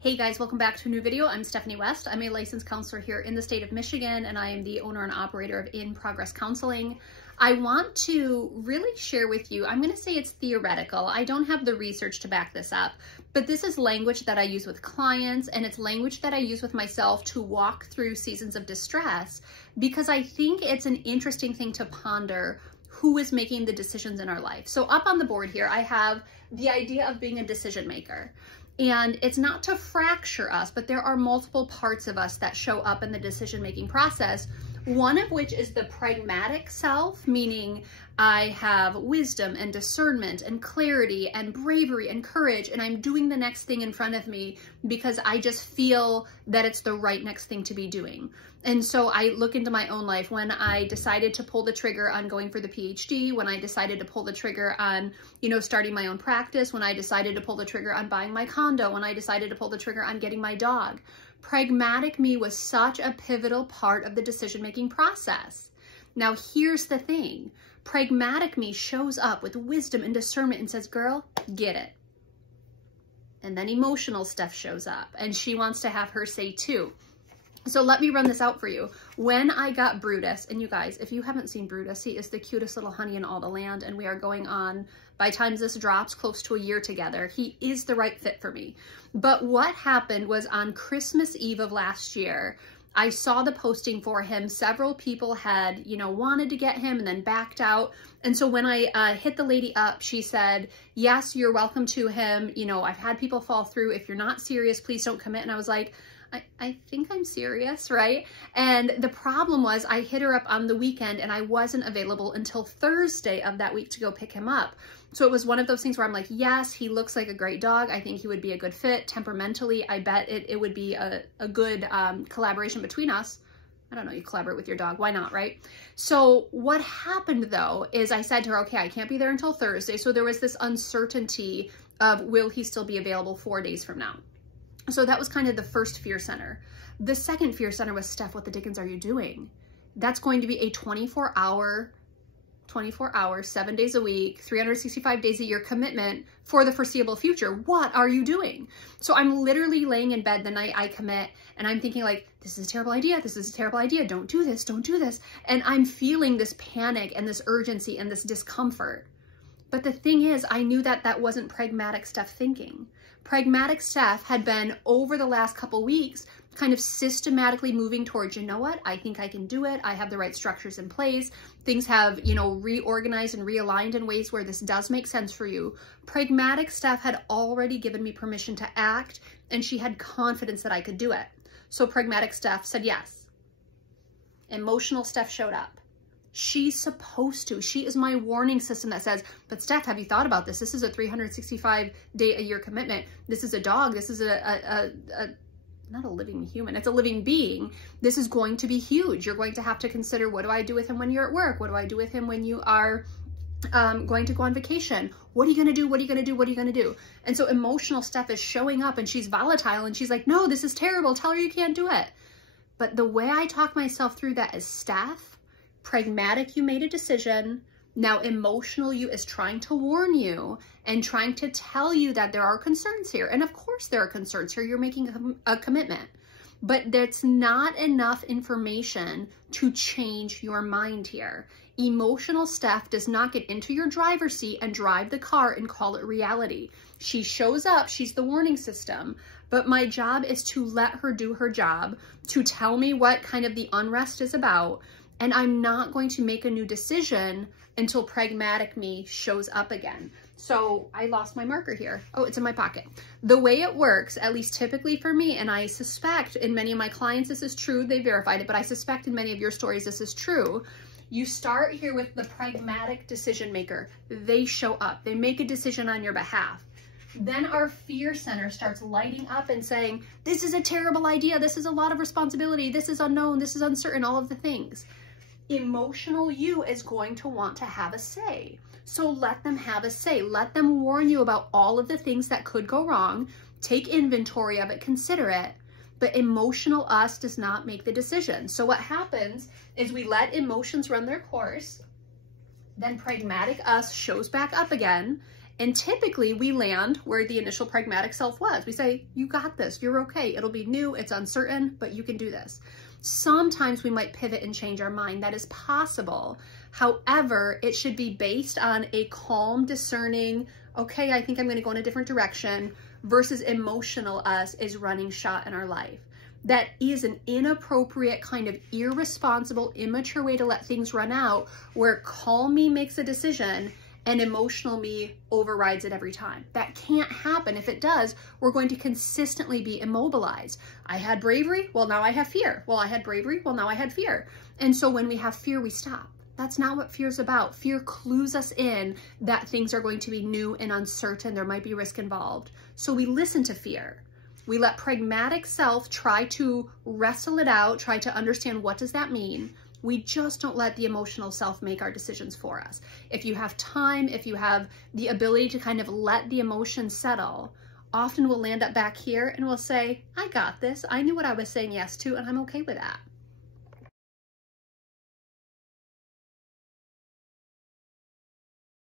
Hey guys, welcome back to a new video. I'm Stephanie West. I'm a licensed counselor here in the state of Michigan, and I am the owner and operator of In Progress Counseling. I want to really share with you, I'm going to say it's theoretical. I don't have the research to back this up, but this is language that I use with clients, and it's language that I use with myself to walk through seasons of distress, because I think it's an interesting thing to ponder who is making the decisions in our life. So up on the board here, I have the idea of being a decision maker. And it's not to fracture us, but there are multiple parts of us that show up in the decision-making process. One of which is the pragmatic self, meaning I have wisdom and discernment and clarity and bravery and courage, and I'm doing the next thing in front of me because I just feel that it's the right next thing to be doing. And so I look into my own life when I decided to pull the trigger on going for the PhD, when I decided to pull the trigger on, starting my own practice, when I decided to pull the trigger on buying my condo, when I decided to pull the trigger on getting my dog. Pragmatic me was such a pivotal part of the decision-making process. Now, here's the thing. Pragmatic me shows up with wisdom and discernment and says, girl, get it. And then emotional stuff shows up, and she wants to have her say too. So let me run this out for you. When I got Brutus, and you guys, if you haven't seen Brutus, he is the cutest little honey in all the land, and we are going on, by times this drops, close to a year together. He is the right fit for me. But what happened was on Christmas Eve of last year, I saw the posting for him. Several people had, wanted to get him and then backed out. And so when I hit the lady up, she said, yes, you're welcome to him. I've had people fall through. If you're not serious, please don't commit. And I was like, I think I'm serious, right? And the problem was I hit her up on the weekend and I wasn't available until Thursday of that week to go pick him up. So it was one of those things where I'm like, yes, he looks like a great dog. I think he would be a good fit. Temperamentally, I bet it would be a good collaboration between us. I don't know, you collaborate with your dog. Why not, right? So what happened though is I said to her, okay, I can't be there until Thursday. So there was this uncertainty of will he still be available 4 days from now? So that was kind of the first fear center. The second fear center was, Steph, what the dickens are you doing? That's going to be a 24 hour, 7 days a week, 365 days a year commitment for the foreseeable future. What are you doing? So I'm literally laying in bed the night I commit and I'm thinking like, this is a terrible idea. This is a terrible idea. Don't do this. Don't do this. And I'm feeling this panic and this urgency and this discomfort. But the thing is, I knew that that wasn't pragmatic Steph thinking. Pragmatic Steph had been, over the last couple weeks, kind of systematically moving towards, you know what, I think I can do it. I have the right structures in place. Things have, reorganized and realigned in ways where this does make sense for you. Pragmatic Steph had already given me permission to act, and she had confidence that I could do it. So pragmatic Steph said yes. Emotional Steph showed up. She's supposed to. She is my warning system that says, but Steph, have you thought about this? This is a 365-day-a-year commitment. This is a dog. This is not a living human. It's a living being. This is going to be huge. You're going to have to consider, what do I do with him when you're at work? What do I do with him when you are going to go on vacation? What are you going to do? What are you going to do? What are you going to do? And so emotional Steph is showing up and she's volatile and she's like, no, this is terrible. Tell her you can't do it. But the way I talk myself through that is, Steph, pragmatic, you made a decision. Now emotional you is trying to warn you and trying to tell you that there are concerns here. And of course there are concerns here. You're making a commitment. But that's not enough information to change your mind here. Emotional Steph does not get into your driver's seat and drive the car and call it reality. She shows up, she's the warning system, but my job is to let her do her job, to tell me what kind of the unrest is about, and I'm not going to make a new decision until pragmatic me shows up again. So I lost my marker here. Oh, it's in my pocket. The way it works, at least typically for me, and I suspect in many of my clients this is true, they verified it, but I suspect in many of your stories this is true. You start here with the pragmatic decision maker. They show up. They make a decision on your behalf. Then our fear center starts lighting up and saying, this is a terrible idea. This is a lot of responsibility. This is unknown. This is uncertain, all of the things. Emotional you is going to want to have a say. So let them have a say. Let them warn you about all of the things that could go wrong. Take inventory of it, consider it. But emotional us does not make the decision. So what happens is we let emotions run their course. Then pragmatic us shows back up again And typically we land where the initial pragmatic self was. We say, you got this, you're okay. It'll be new, it's uncertain, but you can do this. Sometimes we might pivot and change our mind. That is possible. However, it should be based on a calm, discerning, okay, I think I'm gonna go in a different direction, versus emotional us is running shot in our life. That is an inappropriate, kind of irresponsible, immature way to let things run out, where calm me makes a decision and emotional me overrides it every time. That can't happen. If it does, we're going to consistently be immobilized. I had bravery, well, now I have fear. Well, I had bravery, well, now I had fear. And so when we have fear, we stop. That's not what fear is about. Fear clues us in that things are going to be new and uncertain. There might be risk involved. So we listen to fear. We let pragmatic self try to wrestle it out, try to understand what does that mean. We just don't let the emotional self make our decisions for us. If you have time, if you have the ability to kind of let the emotions settle, often we'll land up back here and we'll say, I got this. I knew what I was saying yes to, and I'm okay with that.